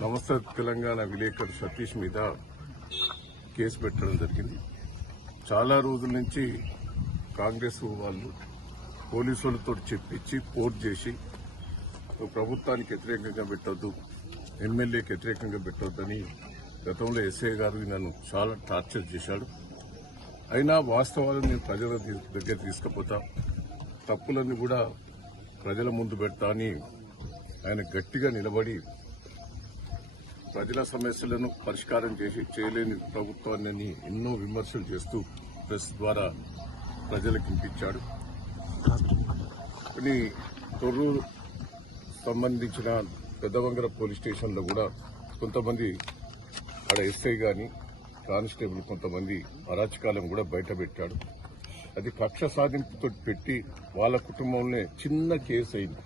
నమస్తే తెలంగాణ విలేకరు సతీష్ మీద కేసు పెట్టడం జరిగింది. చాలా రోజుల నుంచి కాంగ్రెస్ వాళ్ళు పోలీసులతో చెప్పించి పోర్ట్ చేసి ప్రభుత్వానికి వ్యతిరేకంగా పెట్టొద్దు ఎమ్మెల్యేకి వ్యతిరేకంగా పెట్టొద్దని గతంలో ఎస్ఐ గారు నన్ను చాలా టార్చర్ చేశాడు. అయినా వాస్తవాలను నేను ప్రజల దగ్గర తీసుకుపోతా తప్పులన్నీ కూడా ప్రజల ముందు పెడతా అని ఆయన గట్టిగా నిలబడి ప్రజల సమస్యలను పరిష్కారం చేసి చేయలేని ప్రభుత్వాన్ని ఎన్నో విమర్శలు చేస్తూ ప్రెస్ ద్వారా ప్రజలకు వినిపించాడు. కొన్ని తొర్రూరు సంబంధించిన పెద్దవంగర పోలీస్ స్టేషన్లో కూడా కొంతమంది అక్కడ ఎస్ఐ కానీ కానిస్టేబుల్ కొంతమంది అరాచకాలను కూడా బయటపెట్టాడు. అది కక్ష సాధింపుతో పెట్టి వాళ్ళ కుటుంబంలోనే చిన్న కేసు అయింది.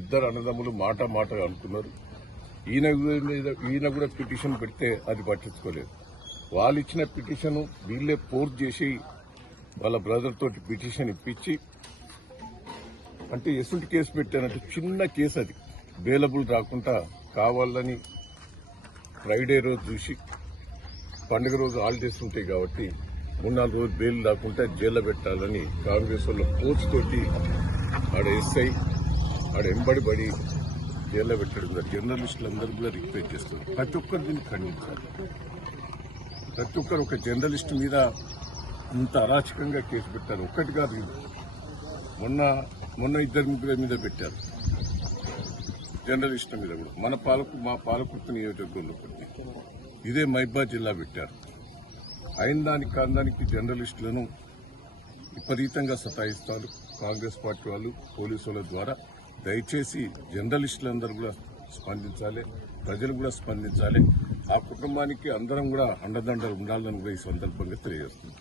ఇద్దరు అన్నదమ్ములు మాట మాట అనుకున్నారు. ఈయన ఈయన కూడా పిటిషన్ పెడితే అది పట్టించుకోలేదు. వాళ్ళు ఇచ్చిన పిటిషన్ వీళ్ళే పోర్ట్ చేసి వాళ్ళ బ్రదర్ తోటి పిటిషన్ ఇప్పించి అంటే ఎసుంటి కేసు పెట్టానంటే చిన్న కేసు అది. బేలబుల్ రాకుండా కావాలని ఫ్రైడే రోజు చూసి పండుగ రోజు హాలిడేస్ ఉంటాయి కాబట్టి మూడు నాలుగు బెయిల్ రాకుండా జైల్లో పెట్టాలని కాంగ్రెస్ వాళ్ళ కోచ్ తోటి ఆడ ఎస్ఐ ఆడ ఎంబడిబడి జైల్లో పెట్టడం జరిగింది. జర్నలిస్టులు అందరూ కూడా రిక్వెస్ట్ చేస్తున్నారు. ప్రతి ఒక్కరు దీన్ని ఖండించాలి. ప్రతి ఒక్కరు ఒక జర్నలిస్ట్ మీద ఇంత అరాచకంగా కేసు పెట్టారు. ఒక్కటి కాదు మొన్న మొన్న ఇద్దరు ముగ్గురు మీద పెట్టారు. జర్నలిస్టుల మీద కూడా. మన పాలకు మా పాలకుర్తి నియోజకవర్గంలో ఒకటి. ఇదే మైబా జిల్లా పెట్టారు. అయిన దానికి కాందానికి జర్నలిస్టులను విపరీతంగా సతాయిస్తారు. కాంగ్రెస్ పార్టీ వాళ్ళు పోలీసుల ద్వారా దయచేసి జర్నలిస్టులందరూ కూడా స్పందించాలి ప్రజలు కూడా స్పందించాలి. ఆ కుటుంబానికి అందరం కూడా అండదండలు ఉండాలని కూడా ఈ సందర్భంగా తెలియజేస్తుంది